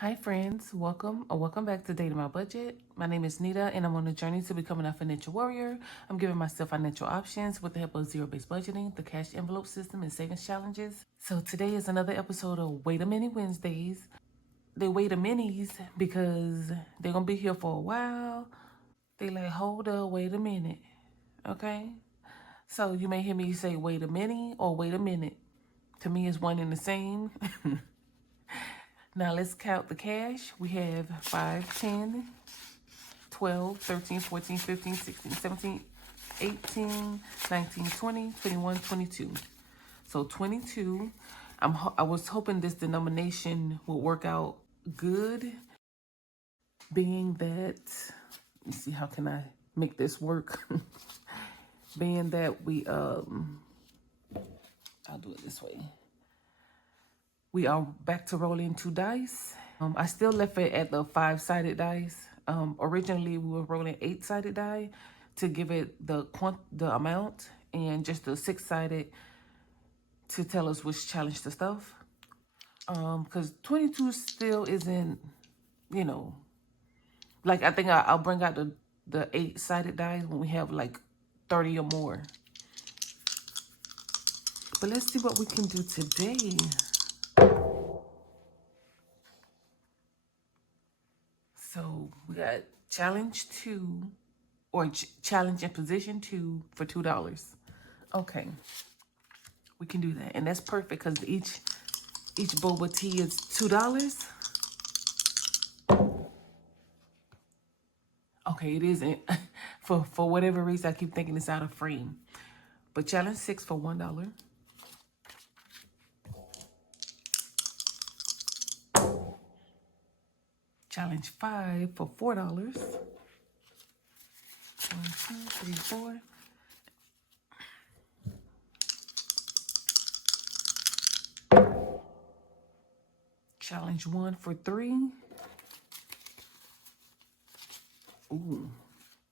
Hi friends, welcome back to Dating My Budget. My name is Nita and I'm on a journey to becoming a financial warrior. I'm giving myself financial options with the help of zero-based budgeting, the cash envelope system, and savings challenges. So today is another episode of Wait a Minute Wednesdays. They wait a minis because they're gonna be here for a while. They like, hold up, wait a minute. Okay? So you may hear me say wait a minute or wait a minute. To me it's one and the same. Now let's count the cash. We have 5, 10, 12, 13, 14, 15, 16, 17, 18, 19, 20, 21, 22. So 22. I was hoping this denomination would work out good, being that, let me see, how can I make this work? Being that I'll do it this way. We are back to rolling 2 dice. I still left it at the 5-sided dice. Originally, we were rolling 8-sided die to give it the amount, and just the 6-sided to tell us which challenge to stuff. Because 22 still isn't, you know, like I think I'll bring out the 8-sided dice when we have like 30 or more. But let's see what we can do today. So we got challenge 2, or challenge in position 2 for $2. Okay, we can do that, and that's perfect because each boba tea is $2. Okay, it isn't. for whatever reason, I keep thinking it's out of frame. But challenge 6 for $1. Challenge 5 for $4. 1, 2, 3, 4. Challenge 1 for $3. Ooh,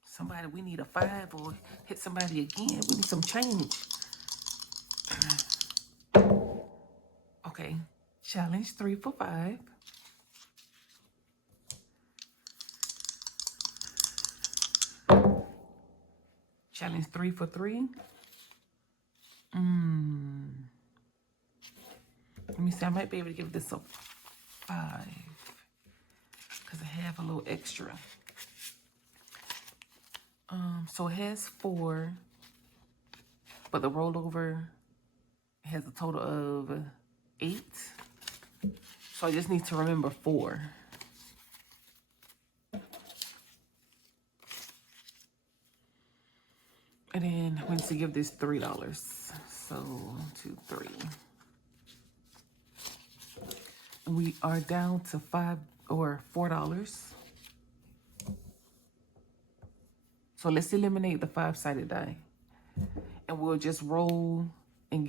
somebody, we need a 5 or hit somebody again. We need some change. Okay, challenge 3 for $5. Challenge 3 for $3. Let me see, I might be able to give this a 5 because I have a little extra. So it has 4, but the rollover has a total of 8. So I just need to remember 4. And then we need to give this $3. So 1, 2, 3. We are down to $5 or $4. So let's eliminate the 5-sided die. And we'll just roll and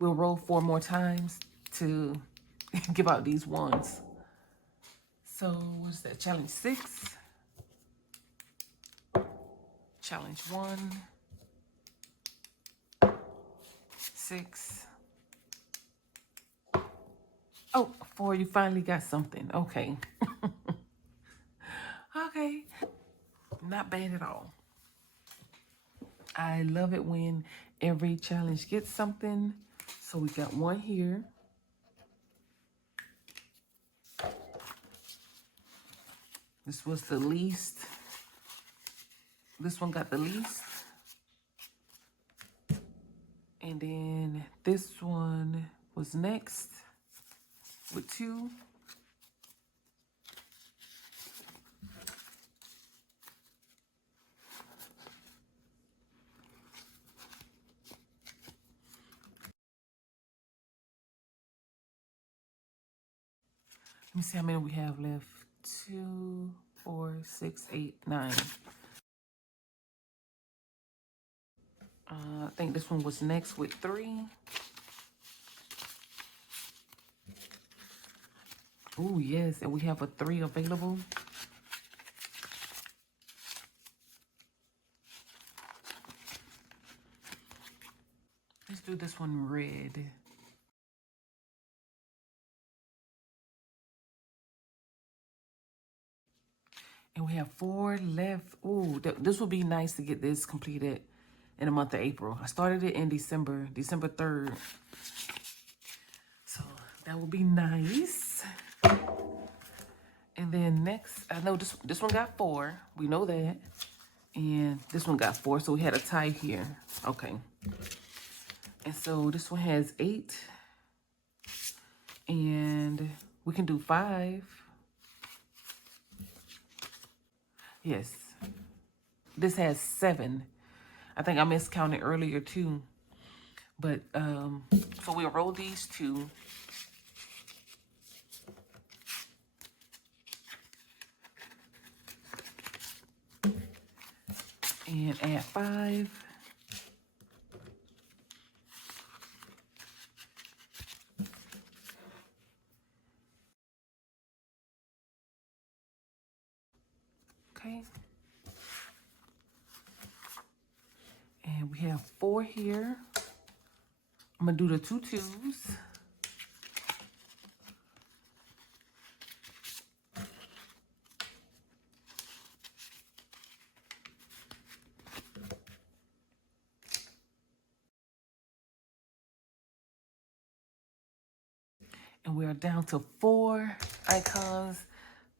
we'll roll 4 more times to give out these ones. So what's that? Challenge 6. Challenge 1. 6. Oh, 4, you finally got something. Okay. Okay. Not bad at all. I love it when every challenge gets something. So we got 1 here. This was the least. This one got the least. And then this one was next with 2. Let me see how many we have left. 2, 4, 6, 8, 9. I think this one was next with 3. Oh, yes, and we have a 3 available. Let's do this one red. And we have 4 left. Ooh, this would be nice to get this completed in the month of April. I started it in December 3rd. So that would be nice. And then next, I know this one got 4. We know that. And this one got 4, so we had a tie here. Okay. And so this one has 8. And we can do 5. Yes. This has 7. I think I miscounted earlier too. But, so we'll roll these 2. And add 5. Okay. And we have 4 here. I'm gonna do the 2 2s. And we're down to 4 icons.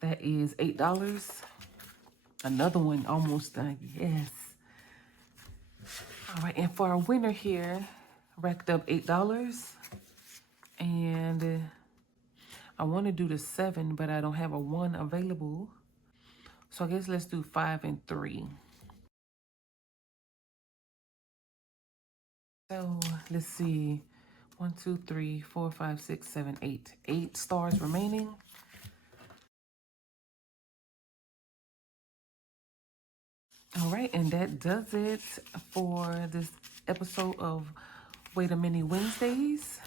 That is $8. Another one almost done, yes. All right, and for our winner here, racked up $8. And I want to do the 7, but I don't have a 1 available. So I guess let's do 5 and 3. So let's see. 1, 2, 3, 4, 5, 6, 7, 8. 8 stars remaining. All right, and that does it for this episode of Wait a Minute Wednesdays.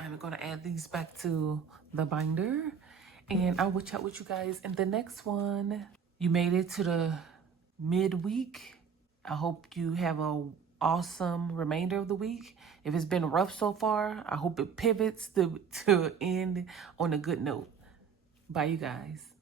I'm going to add these back to the binder, and I will chat with you guys in the next one. You made it to the midweek. I hope you have a awesome remainder of the week. If it's been rough so far, I hope it pivots to end on a good note. Bye, you guys.